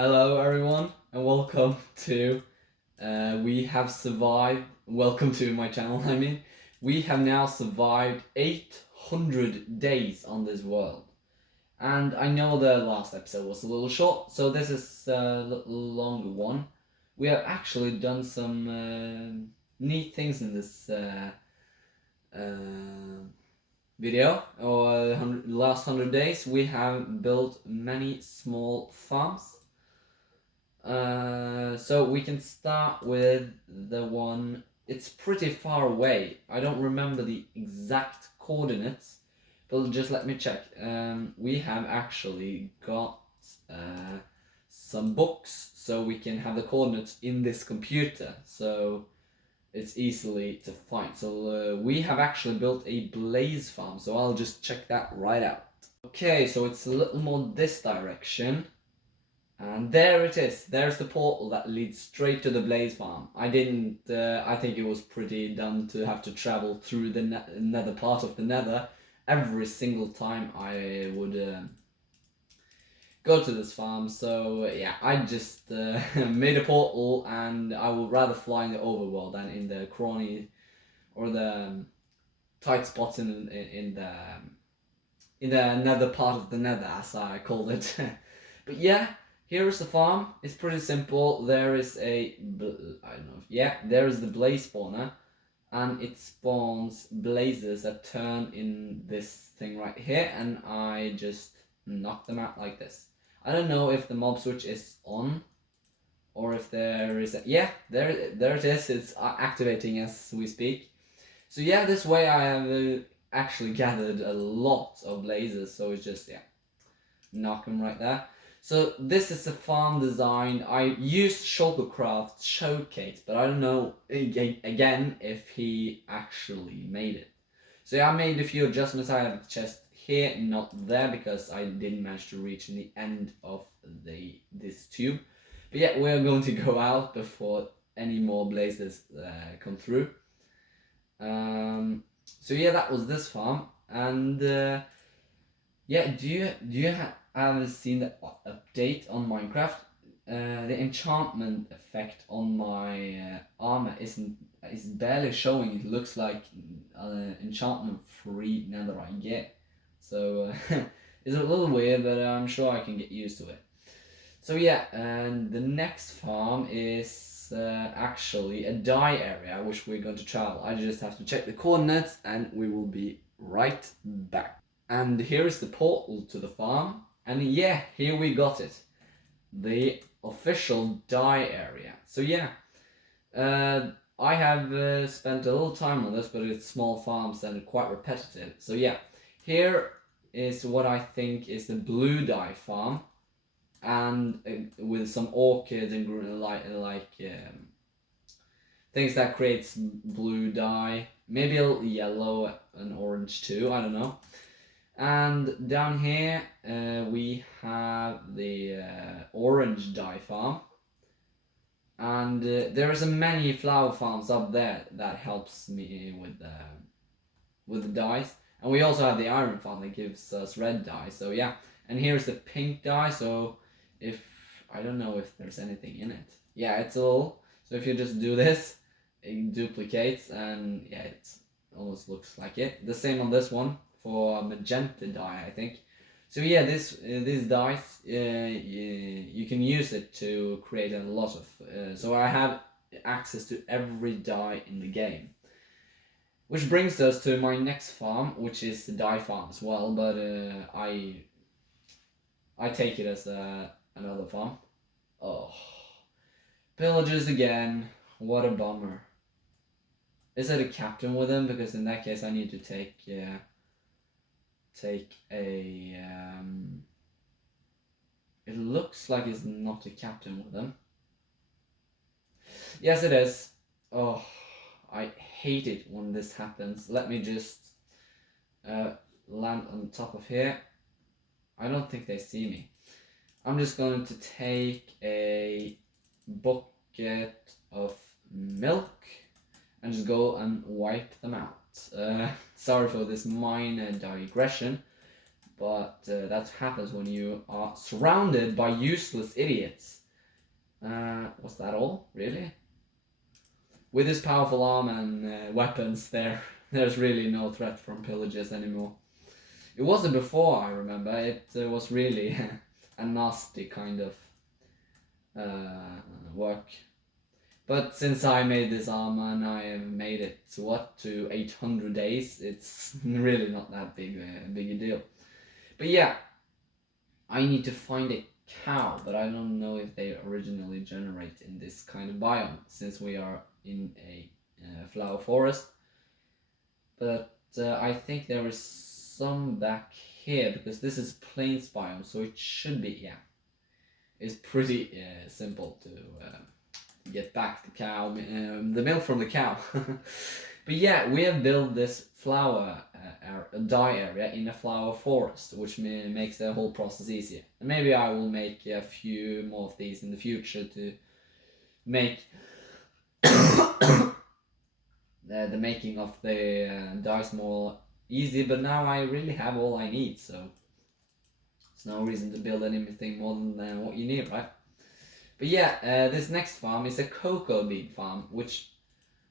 Hello, everyone, and welcome to We Have Survived. Welcome to my channel. We have now survived 800 days on this world, and I know the last episode was a little short, so this is a little longer one. We have actually done some neat things in this uh, video, or last 100 days. We have built many small farms. So we can start with the one. It's pretty far away. I don't remember the exact coordinates, but just let me check. We have actually got some books, so we can have the coordinates in this computer, so it's easily to find. So we have actually built a blaze farm, so I'll just check that right out. Okay, so it's a little more this direction. And there it is. There's the portal that leads straight to the Blaze Farm. I didn't. I think it was pretty dumb to have to travel through the nether part of the nether every single time I would go to this farm. So yeah, I just made a portal, and I would rather fly in the overworld than in the crawny or the tight spots in the nether part of the nether, as I called it. But yeah, here is the farm. It's pretty simple. There is a, I don't know, yeah, there is the blaze spawner, and it spawns blazes that turn in this thing right here, and I just knock them out like this. I don't know if the mob switch is on, or if there is a, yeah, there it is. It's activating as we speak. So yeah, this way I have actually gathered a lot of blazes, so it's just, yeah, knock them right there. So this is a farm design. I used Shulkercraft's showcase, but I don't know, again, if he actually made it. So yeah, I made a few adjustments. I have a chest here, not there, because I didn't manage to reach the end of this tube. But yeah, we're going to go out before any more blazes come through. So yeah, that was this farm, and yeah, do you have seen the update on Minecraft? The enchantment effect on my armor is barely showing. It looks like enchantment free netherite get. So it's a little weird, but I'm sure I can get used to it. So yeah, and the next farm is actually a dye area, which we're going to travel. I just have to check the coordinates, and we will be right back. And here is the portal to the farm, and yeah, here we got it, the official dye area. So yeah, I have spent a little time on this, but it's small farms and quite repetitive. So yeah, here is what I think is the blue dye farm, and with some orchids and like things that creates blue dye, maybe a little yellow and orange too, I don't know. And down here we have the orange dye farm, and there is a many flower farms up there that helps me with the dyes. And we also have the iron farm that gives us red dye. So yeah, and here's the pink dye. So if I don't know if there's anything in it. Yeah, it's all. So if you just do this, it duplicates, and yeah, it almost looks like it. The same on this one for magenta dye, I think. So yeah, these dyes, you can use it to create a lot of. So I have access to every dye in the game. Which brings us to my next farm, which is the dye farm as well, but I take it as another farm. Oh, pillagers again. What a bummer. Is it a captain with him? Because in that case, I need to take a. It looks like it's not a captain with him. Yes, it is. Oh, I hate it when this happens. Let me just land on top of here. I don't think they see me. I'm just going to take a bucket of milk and just go and wipe them out. Sorry for this minor digression, but that happens when you are surrounded by useless idiots. Was that all? Really? With his powerful arm and weapons, there's really no threat from pillagers anymore. It wasn't before, I remember. It was really a nasty kind of work. But since I made this armor and I have made it to 800 days, it's really not that big a deal. But yeah, I need to find a cow, but I don't know if they originally generate in this kind of biome, since we are in a flower forest. But I think there is some back here, because this is plains biome, so it should be, yeah. It's pretty simple to get back the cow, the milk from the cow. But yeah, we have built this flower dye area in a flower forest, which makes the whole process easier. And maybe I will make a few more of these in the future to make the making of the dyes more easy. But now I really have all I need, so there's no reason to build anything more than what you need, right? But yeah, this next farm is a cocoa bean farm, which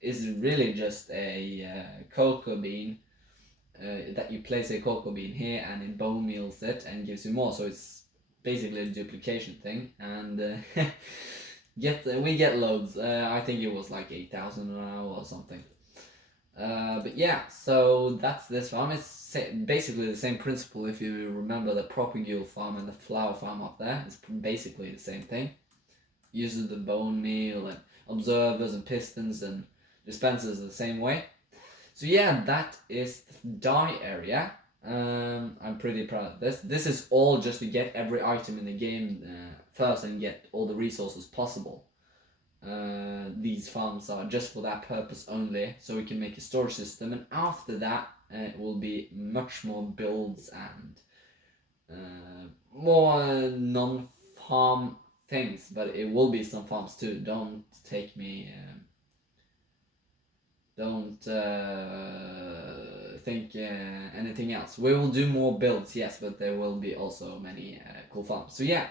is really just a cocoa bean that you place a cocoa bean here and it bone meals it and gives you more. So it's basically a duplication thing, and we get loads. I think it was like 8,000 an hour or something. But yeah, so that's this farm. It's basically the same principle. If you remember the propagule farm and the flower farm up there, it's basically the same thing. Uses the bone meal and observers and pistons and dispensers the same way. So yeah, that is the dye area. I'm pretty proud of this. This is all just to get every item in the game first and get all the resources possible. These farms are just for that purpose only, so we can make a storage system, and after that it will be much more builds and more non-farm things, but it will be some farms too. Don't take me don't think anything else. We will do more builds, yes, but there will be also many cool farms. So yeah,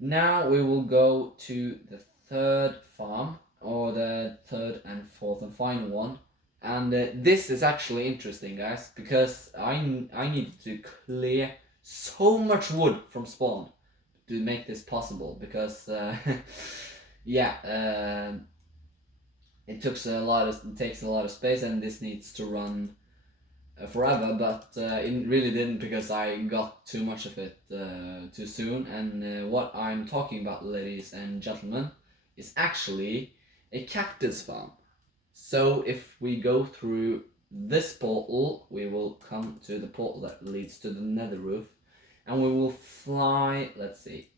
now we will go to the third farm, or the third and fourth and final one. And this is actually interesting, guys, because I need to clear so much wood from spawn to make this possible, because yeah, it takes a lot of space, and this needs to run forever, but it really didn't, because I got too much of it too soon. And what I'm talking about, ladies and gentlemen, is actually a cactus farm. So if we go through this portal, we will come to the portal that leads to the nether roof, and we will fly. Let's see.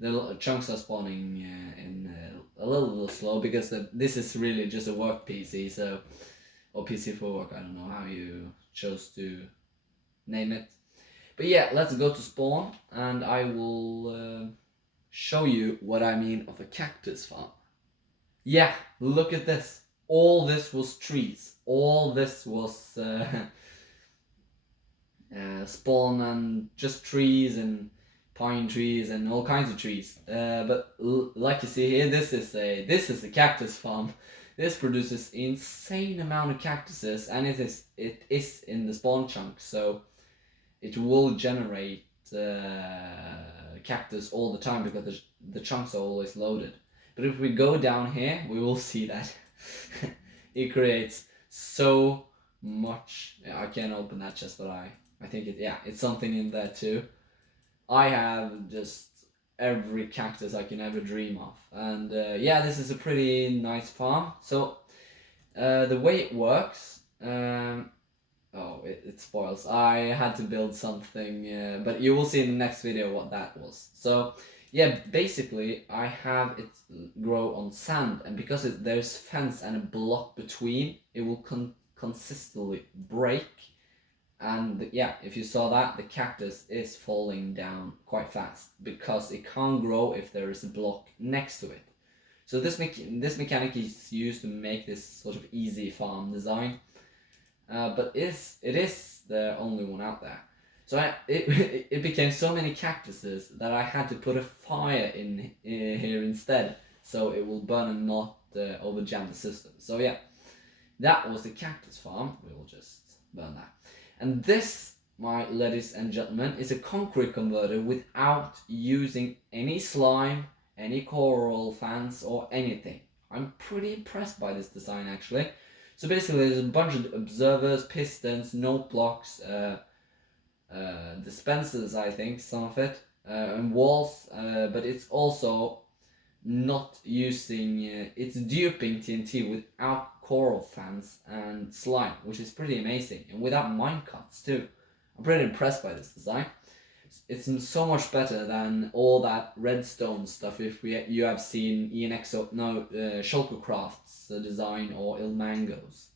The chunks are spawning in a little slow, because this is really just a work PC, so, or PC for work. I don't know how you chose to name it. But yeah, let's go to spawn, and I will show you what I mean of a cactus farm. Yeah, look at this. All this was trees. All this was spawn and just trees and pine trees and all kinds of trees. But like you see here, this is a cactus farm. This produces insane amount of cactuses, and it is in the spawn chunk, so it will generate cactus all the time, because the chunks are always loaded. But if we go down here, we will see that it creates so much. I can't open that chest, but I think it's something in there too. I have just every cactus I can ever dream of, and yeah, this is a pretty nice farm. So the way it works, oh, it spoils. I had to build something, but you will see in the next video what that was. So yeah, basically I have it grow on sand, and because there's fence and a block between, it will consistently break. And yeah, if you saw that, the cactus is falling down quite fast, because it can't grow if there is a block next to it. So this mechanic is used to make this sort of easy farm design, but it is the only one out there. So it became so many cactuses that I had to put a fire in here instead, so it will burn and not overjam the system. So yeah, that was the cactus farm. We will just burn that. And this, my ladies and gentlemen, is a concrete converter without using any slime, any coral fans, or anything. I'm pretty impressed by this design actually. So basically, there's a bunch of observers, pistons, note blocks, dispensers, I think, some of it, and walls, but it's also not using, it's duping TNT without coral fans and slime, which is pretty amazing, and without minecarts too. I'm pretty impressed by this design. It's so much better than all that redstone stuff if you have seen Shulkercraft's design or Ilmango's.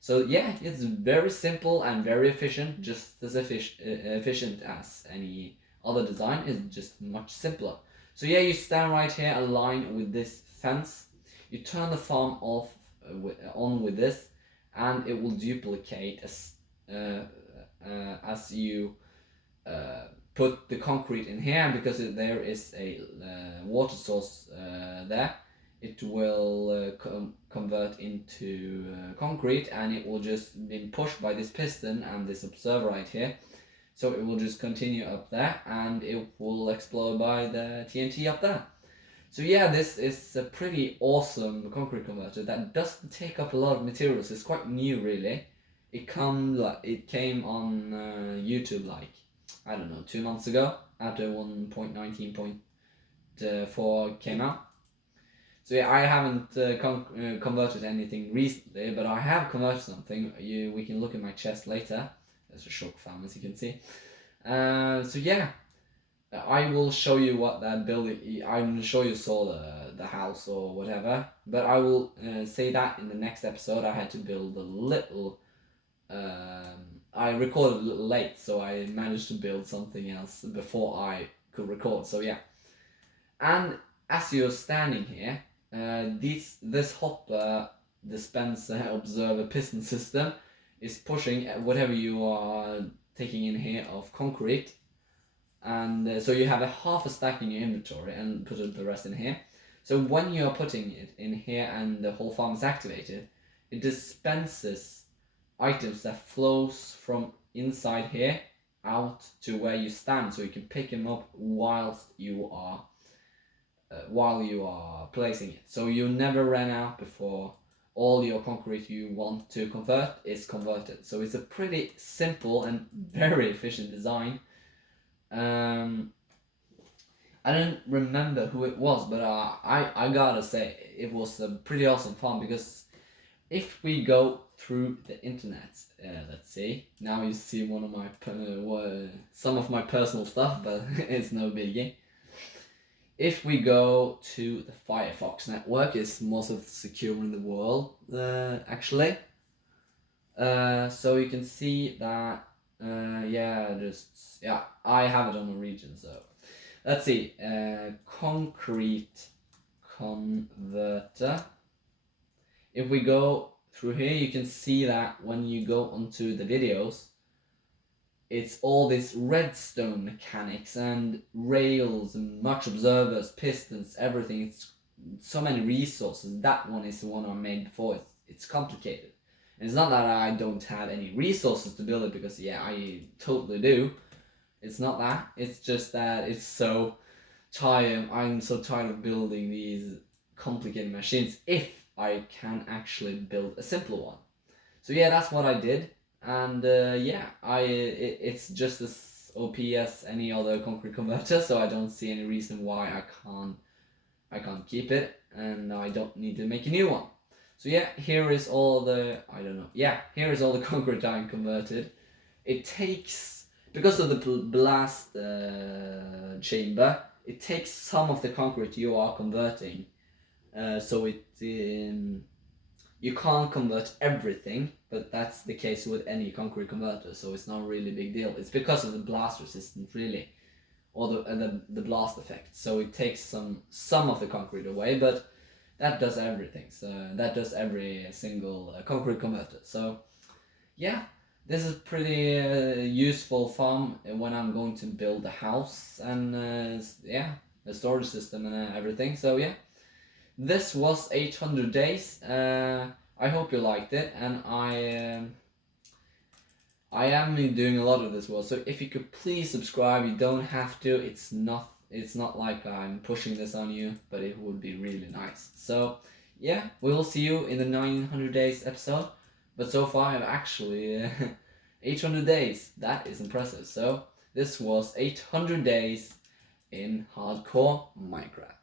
So yeah, it's very simple and very efficient, just as efficient as any other design. It's just much simpler. So yeah, you stand right here aligned with this fence. You turn the farm off on with this, and it will duplicate as you put the concrete in here. And because there is a water source there, it will convert into concrete, and it will just be pushed by this piston and this observer right here. So it will just continue up there, and it will explode by the TNT up there. So yeah, this is a pretty awesome concrete converter that doesn't take up a lot of materials. It's quite new, really. It came on YouTube like, I don't know, 2 months ago after 1.19.4 came out. So yeah, I haven't converted anything recently, but I have converted something. We can look at my chest later. There's a shulk farm, as you can see. So yeah, I will show you what that building. I'm sure you saw the house or whatever, but I will say that in the next episode. I had to build a little. I recorded a little late, so I managed to build something else before I could record. So yeah, and as you're standing here, this hopper dispenser observer piston system is pushing whatever you are taking in here of concrete, and so you have a half a stack in your inventory and put the rest in here. So when you are putting it in here and the whole farm is activated, it dispenses items that flows from inside here out to where you stand, so you can pick them up while you are placing it. So you never run out before all your concrete you want to convert is converted. So it's a pretty simple and very efficient design. I don't remember who it was, but I gotta say it was a pretty awesome farm, because if we go through the internet, let's see. Now you see one of my some of my personal stuff, but it's no biggie. If we go to the Firefox network, it's most of the secure in the world, actually. So you can see that, I have it on Norwegian, so let's see. Concrete converter. If we go through here, you can see that when you go onto the videos, it's all this redstone mechanics and rails and much observers, pistons, everything. It's so many resources. That one is the one I made before. It's complicated. And it's not that I don't have any resources to build it, because yeah, I totally do. It's not that. It's just that it's so tired. I'm so tired of building these complicated machines if I can actually build a simpler one. So yeah, that's what I did. And it's just as OP as any other concrete converter, so I don't see any reason why I can't keep it, and I don't need to make a new one. So yeah, here is all the here is all the concrete I converted. It takes, because of the blast chamber, it takes some of the concrete you are converting, so you can't convert everything, but that's the case with any concrete converter, so it's not really a big deal. It's because of the blast resistance, really, or the blast effect. So it takes some of the concrete away, but that does everything. So that does every single concrete converter. So yeah, this is pretty useful farm when I'm going to build a house and yeah, a storage system and everything. So yeah, this was 800 days. I hope you liked it, and I am doing a lot of this world. So if you could please subscribe, you don't have to. It's not like I'm pushing this on you, but it would be really nice. So yeah, we will see you in the 900 days episode. But so far I've actually 800 days. That is impressive. So this was 800 days in hardcore Minecraft.